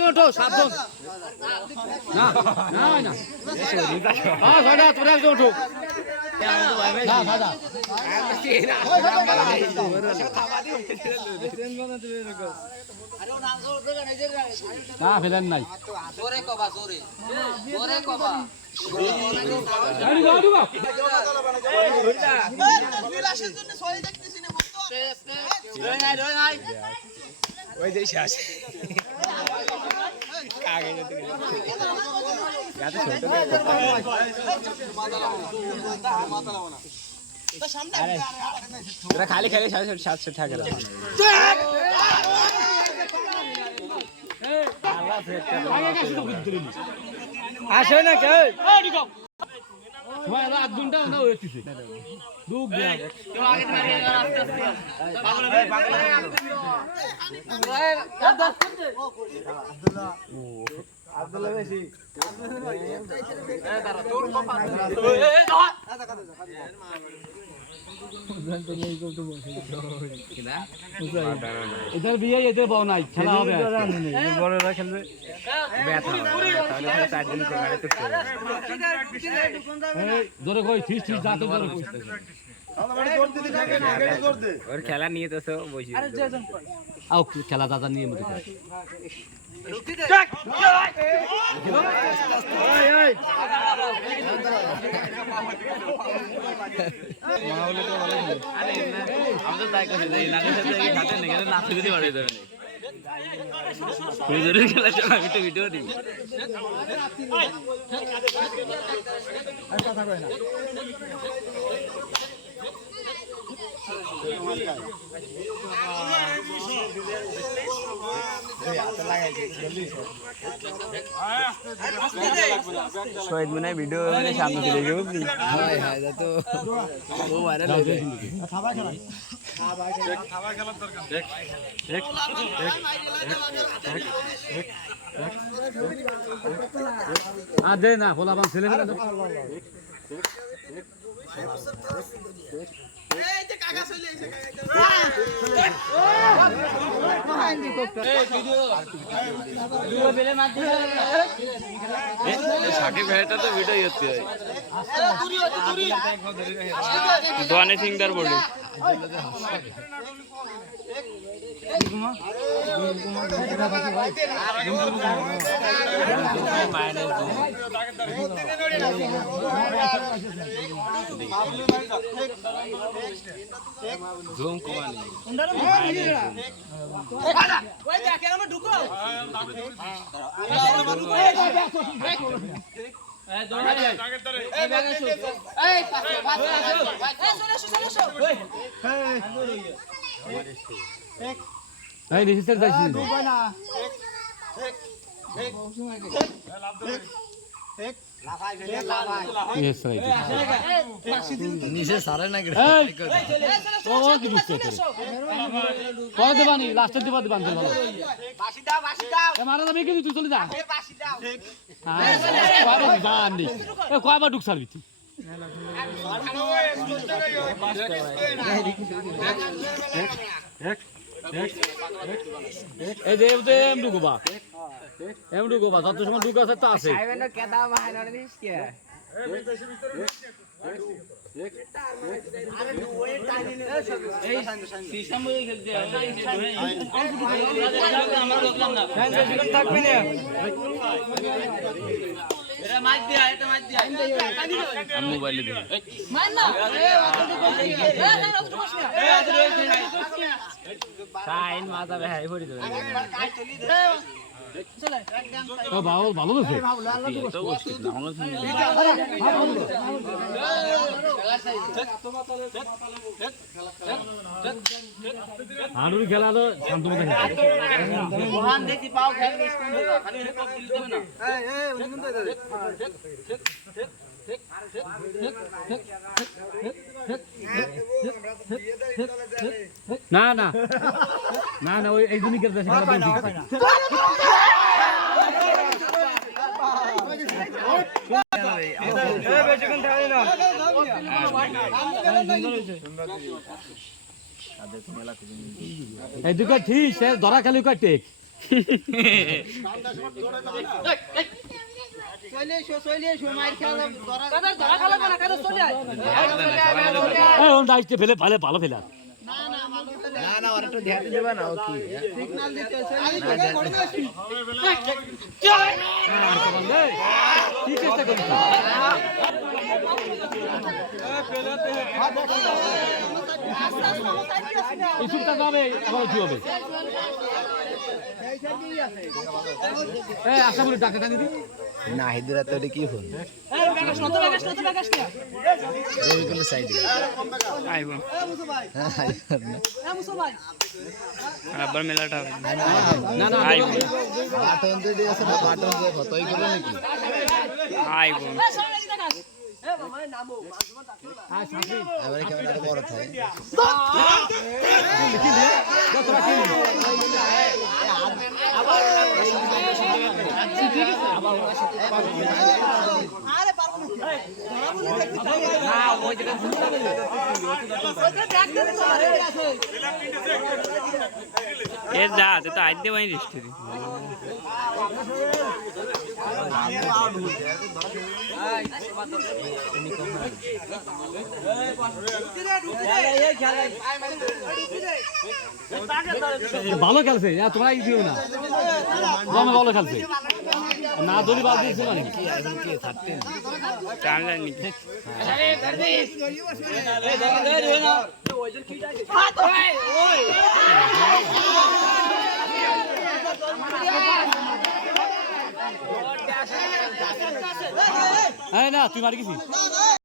ওঠো সাবধান না না না হ্যাঁ দাদা তোরা একদম ওঠো না দাদা না ফেলেন নাই জোরে কবা জোরে জোরে কবা ওই দেশে আসে কাগে যেতে এত ছোট খালি খালি 750 টাকা আসে না কেউ আধ ঘন্টা না হয়েছে ডুব দেয়া কেউ আগে মারিয়ে আস্তে আস্তে পাগল ভাই পাগল আব্দুল্লাহ বেশি দাঁড়া তোর কপা এদের বিয়ে এদের বউ নাই খেলা হবে বড়রা খেলবে ব্যথা হবে তাহলে 4 দিন করে তো জোরে কই ঠিক ঠিক যা তো জোরে কই ওর খেলা নিয়ে তো বসি আও খেলা দাদা নিয়ে মত আমাদের তাই কাছে যাই না কাছে যাই খাতে না গেলে নাচ দিতে পারে যাবে না হুজুরের খেলা চল আমি তো ভিডিও দিই আর কথা কই না শহীদ মনে ভিডিও মানে সামনে চলে গেল হাই হাই দা তো ও ভাইরাল হয়ে যায় খাবার খেলা খাবার খেলার দরকার দেখ দেখ আ দে না বলা বান ছেলে ফেলে এই যে কাকা চলে এসে ভিডিও বেলে মার দিয়ে সাকিব ভাইটা তো ভিডিও হচ্ছে দূরি হচ্ছে দূরি দোয়ানে সিংদার বলি জুম কুমানি ওই দেখ এর মধ্যে ঢুকো এই দৌড়া এই ব্যাগে শুট এই পাশে পাশে এই চলে এই নিচে যাইছি নিচে সারে না ও কি ঢুকছে কয় দেবানি লাস্টের দেবা দিবান ভালো বাসি দাও এ মারা যাবে কি তুই চলে যা এ বাসি দাও কয়বার জানি এ কয়বার ঢুক সারবি তুই এই যে এমডু গোবা যত সময় ঢুক আছে তো আছে মোবাইলে দিই সাইন মাথা ভাই পড়ি দেবে ও ভালো ভালো আছে তো বসে না আমরা আলুর খেলা তো শান্ত মতো ওখান দেখি পাও খেল স্কুল খালি কপ দিতে হবে না না না না না ওই এই জন্যই খেলতে খেলা এই দুটো ঠিক ধরা খেলি টেক ফেলে ভালো ভালো ফেলা না না ওরা একটু ধ্যান দেবা না ও কি কি চেষ্টা করছি এই চুপটা যাবে আবার কি হবে আশা করি ডাক্তার টানি দিই না হিদুরা তো কি হল রবিকুলের সাইডে আইব আবার মেলাটা হবে না না আইব বাটন দুটি আছে না বাটন দিয়ে কতই করে নাকি আইব এবারে কেমন একটা বড় থাকে এর যা আছে তো আইতে পারি রেস্টে ভালো খেলছে তোমরা দিও না ভালো খেলছে না দলি বাদ দিয়েছে না কি এখন কি থাকতে জানলেন নাকি না তুই মারি গেছিস